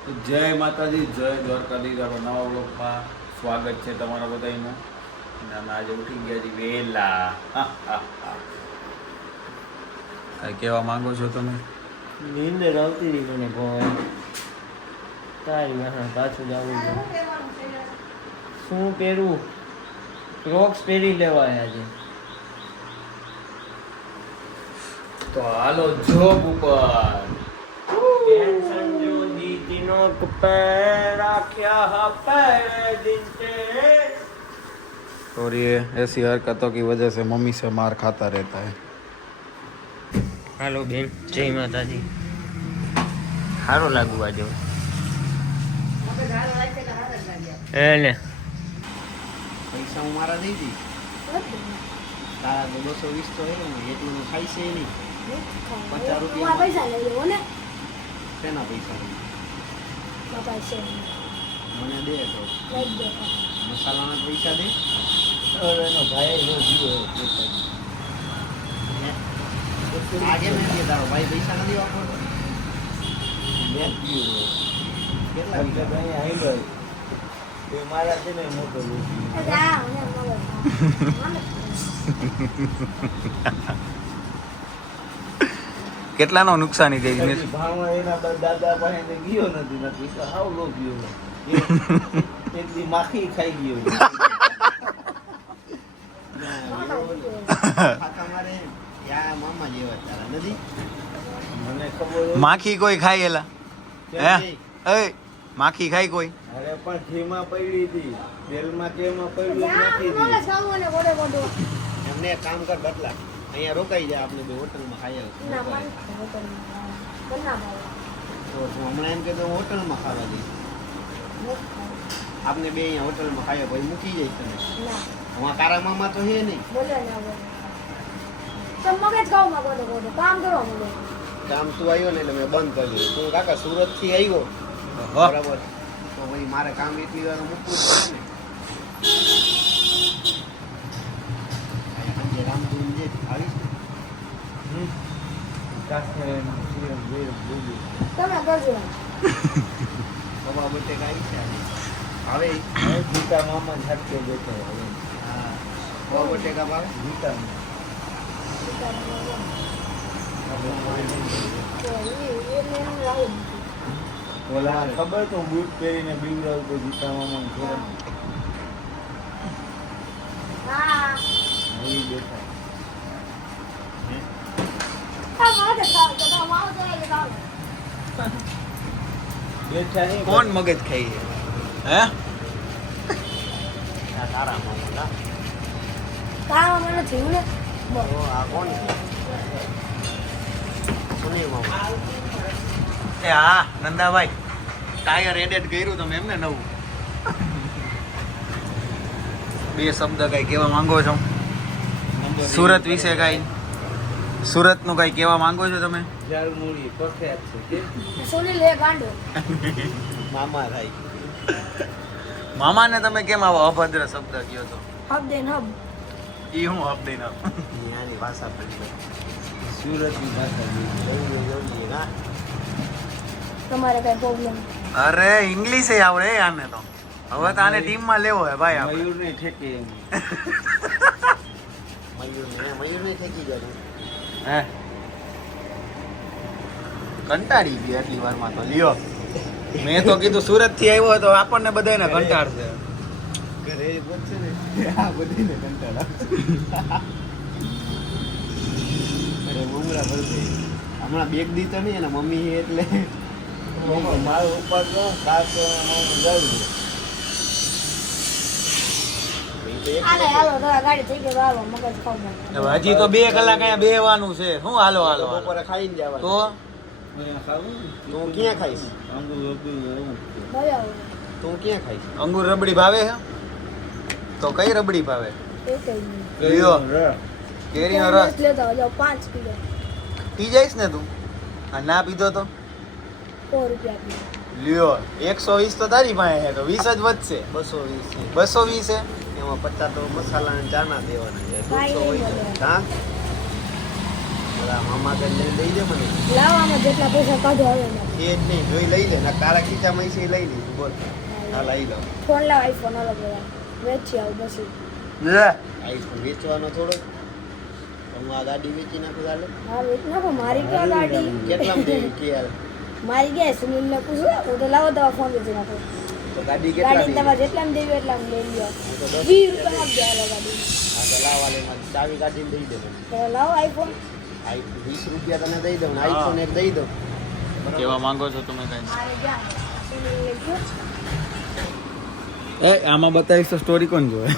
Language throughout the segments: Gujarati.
જય માતાજી, જય દ્વારકાધીશ. આપણા નવા વ્લોગમાં સ્વાગત છે તમારા બધાનું. અને અમે આજે ઉઠી ગયા છીએ વહેલા. કઈ કહેવા માંગો છો તમે? નીંદર આવતી હતી મને પણ તારી વાહન પાછું જવું છે. શું પહેરવું? ક્રોક્સ પહેરી લેવાય આજે. તો હાલો જોબ ઉપર. ટેન્શન જો દીદીનો કપે રાખ્યા હપે દિન તે. और ये ऐसी हरकतों की वजह से मम्मी से मार खाता रहता है. હાલો બેન, જય માતાજી. સારું લાગુ આજે એને પૈસા હું મારા દઈ દી તારા 220 તો એટલું ખાઈ છે નહીં. 50 રૂપિયા પૈસા લઈ લેવો ને. શેના પૈસા બાપા છે મને દે તો લઈ દે. મસાલાના પૈસા દે. એનો ભાઈ આજે મેં દે તારો ભાઈ પૈસા નથી વાપરતો. કેટલા પૈસા? મારા છે ને મોટો જા મને મગજ. કેટલાનો નુકસાની થઈ ગઈ? ભાવમાં એના દાદા પાસે ગયો નથી તો હાવ લો ગયો. એક દી માખી ખાઈ ગયો. ખાતા મારે યા મામા જેવા તારા નથી. મને ખબર માખી કોઈ ખાઈ એલા? હે એ માખી ખાઈ કોઈ? અરે પણ ઘીમાં પડી હતી, તેલમાં કેમાં પડી નાખી જા મને સાવ મને બોડે બોડો. એમને એક કામ કર બદલા અહીંયા રોકાઈ જાય આપણે બે હોટલમાં ખાઈ ના આવીશું. મન બના ભાઈ. તો તું હમણાં એમ કે તો હોટલમાં ખાવા દઈશ. આપને બે અહીંયા હોટલમાં ખાયા ભાઈ મૂકી જઈશ તમે. ના અમારા તારા મામા તો છે નહીં. બોલે ના બોલે. તમ મગજ ખાવ માં બોડે બોડે કામ કરો મને. કામ તું આવ્યો ને એટલે મેં બંધ કરી દીધું. તું કાકા સુરત થી આવ્યો બરાબર, તો ભાઈ મારે કામ એટલી વાર મૂકવું જ પડે ને. સાંજે રામધૂન જે આવીશ ને તમે કરજો. કબા બટેકા આવી છે આજે. હવે ગીતા મામા છટકે બેઠો હા કબા બટેકા ભાવે. ગીતા ઓલા ખબર તો બૂટ પહેરીને બીવડાવ તો ગીતા મામા ઘોડા હા આવી બેઠા. તમારે ખાવ તો માવો તો ખાવ. બેઠા નહીં કોણ મગજ ખાઈ? હે આ તારા મામા ના. તારા મને થયું ને બોલ. તો આ કોણ છે? સુનિલ મામા. એ હા નંદાભાઈ, ટાયર એડેડ કર્યું તમે એમને નવું. બે શબ્દ કઈ કહેવા માંગો છો? સુરત વિશે કઈ, સુરતનું કઈ કહેવા માંગો છો તમે? ઝાડમૂળી પ્રખ્યાત છે કે સોની લે ગાંડો. મામા થાય. મામાને તમે કેમ આવો અભદ્ર શબ્દ કહો છો? હબ દે હબ. ઈ હું હબ દઈને ત્યાંની ભાષા પડી સુરતની ભાષા ગઈ. ના તમારે કઈ પ્રોબ્લેમ? અરે ઇંગ્લિશ આવડે આને તો. હવે તો આને ટીમમાં લેવો હે ભાઈ આપણે. મયુર ને ઠેકે એમ. મયુર નહીં ઠેકી જાય. હે કંટાળી ગયો એટલી વારમાં તો લ્યો. મેં તો કીધું સુરત થી આવ્યો હોય તો આપણને બધાને કંટાળશે. ઘરે પૂછશે ને આ બધીને કંટાળ આવશે. અરે મમરા ભરશે હમણાં બેગ દીતો નહીં એના મમ્મી છે એટલે મારો ઉપર તો કાચ જાઉં હાલે હાલો તારા ગાડી થઈ ગઈ હાલો મગજ ખાવ મને. હવે હજી તો 2 કલાક અહીંયા બેહવાનું છે. શું હાલો હાલો હાલો. બપોરે ખાઈને જવાનું. તો ખાવું તું ક્યાં ખાઈશ? અંગુર એવું ભલે તું ક્યાં ખાઈશ? અંગુર રબડી ભાવે છે? તો કઈ રબડી ભાવે? એ કઈ નહીં. લ્યો કેરીનો રસ લેતા જાઓ 5 કિલો પી જઈશ ને તું? આ ના પીધો તો 100 રૂપિયા આપી. લ્યો 120 તો તારી પાસે છે તો 20 જ વધશે. 220 છે. 220 છે એમાં 50 તો મસાલા અને ચાના દેવાના છે. કાંઈ 200 હોય નહીં છે. મળે. હા ઓલા મામા બેન લઈને દઈ દે મને લાવવામાં જેટલા પૈસા કાઢો હવે એમાં. એ જ નહીં જોઈ લઈ લે ને તારા ખીચામાં છે એ લઈ લઈશું બોલ હા લઈ લો ફોન લાવ આઈફોન અલગ લેવા વેચી આવું પછી આઈફોન વેચવાનો થોડો હું આ ગાડી વેચી નાખું ચાલે હા વેચ નાખો મારી ક્યાં ગાડી કેટલામાં દેવી કે યાર મારી ગયા સુનિલ ને પૂછો હું તો લાવો દવા ફોન વેચી નાખો તો ગાડી કેટલા ગાડી દેવી તમારે જેટલામાં દેવી એટલામાં લઈ લ્યો હું તો 20 રૂપિયામાં જ ગાડી હા તો લાવ વાલે ચાવી કાઢીને દઈ દે મને તો લાવો આઈફોન આઈ 20 રૂપિયા તને દઈ દઉં ને આઈફોન એક દઈ દઉં કેવા માંગો છો તમે કઈ મારે ગયા સુનિલ ને કયો એ આમાં બતાવીશ તો સ્ટોરી કોણ જોવે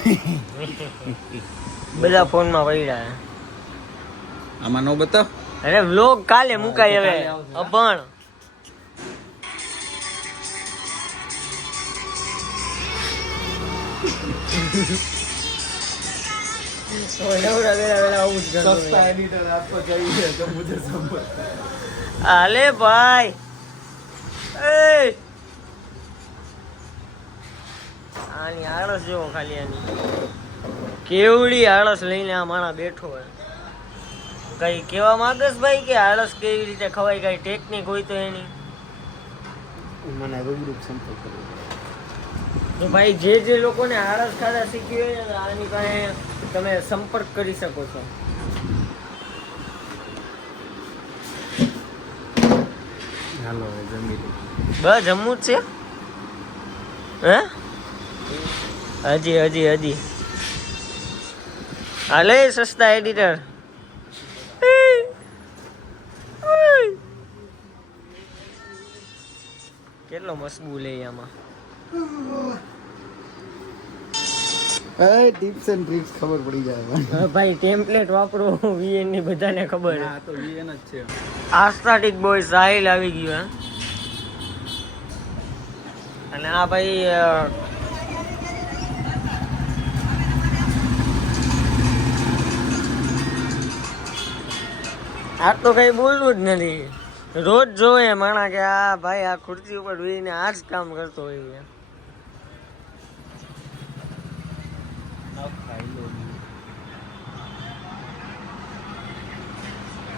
બધા ફોનમાં પડ્યા છે. આમાં નો બતાવ અરે વ્લોગ કાલે મુકાય હવે અભણ એડિટર આપતો જઈએ તો મુજે સંપર્ક આલે ભાઈ એ આની આળસ જેવો ખાલી આની કેવડી આળસ લઈને આ માણા બેઠો હોય કઈ કેવા માંગસ ભાઈ કે આળસ કેવી રીતે ખવાય કઈ ટેકનિક હોય તો એની મને રૂબરૂ સંપર્ક કરવો તો ભાઈ જે જે લોકોને આળસ ખાતા શીખી હોય ને આની પાસે તમે સંપર્ક કરી શકો છો હાલો હવે જમી લઈએ. બસ જમવું જ છે હે હજી હાલે સસ્તા એડિટર કેટલો મસ્બૂલ એ આમાં ટિપ્સ એન્ડ ટ્રિક્સ ખબર પડી જાય હવે ભાઈ ટેમ્પલેટ વાપરો વીએન ની બધાને ખબર છે આ તો VN જ છે આસ્થાટિક બોય સાહિલ આવી ગયું હે અને આ ભાઈ આ તો કઈ બોલવું જ નથી રોજ જોવે માણા કે આ ભાઈ આ ખુરશી ઉપર બેસીને આ જ કામ કરતો હોય છે.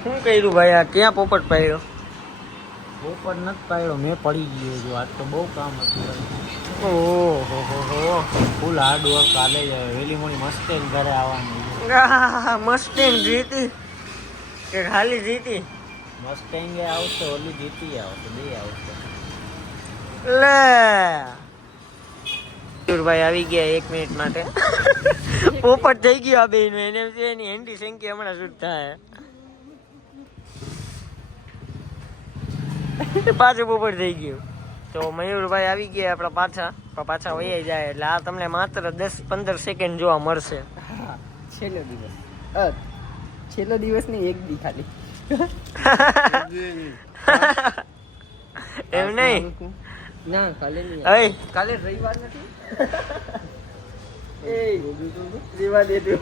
શું કર્યું ભાઈ આ ક્યાં પોપટ પાડ્યો પોપટ નથી પાડ્યો મેં પડી ગયો જો આજ તો બહુ કામ હતું ઓહો ફૂલ હાર્ડ વર્ક કાલે વેલી મોડી મસ્ત ઘરે આવવાની મસ્ટેંગ જીતી કે ખાલી જીતી મસ્ટેંગ આવશે ઓલી જીતી આવશે બે આવશે લે ભાઈ આવી ગયા 1 મિનિટ માટે પોપટ થઈ ગયો આ બેન એને એની હેન્ડી સંખ્યા હમણાં શૂટ થાય પાછું પોપટ થઈ ગયું તો મયુરભાઈ આવી ગયા આપણા પાછા વહી જાય એટલે આ તમને માત્ર 10-15 સેકન્ડ જોવા મળશે છેલ્લો દિવસ નહીં એક દી ખાલી એમ નહીં ના કાલે નહીં અય કાલે રવિવાર નથી એ રેવા દે તું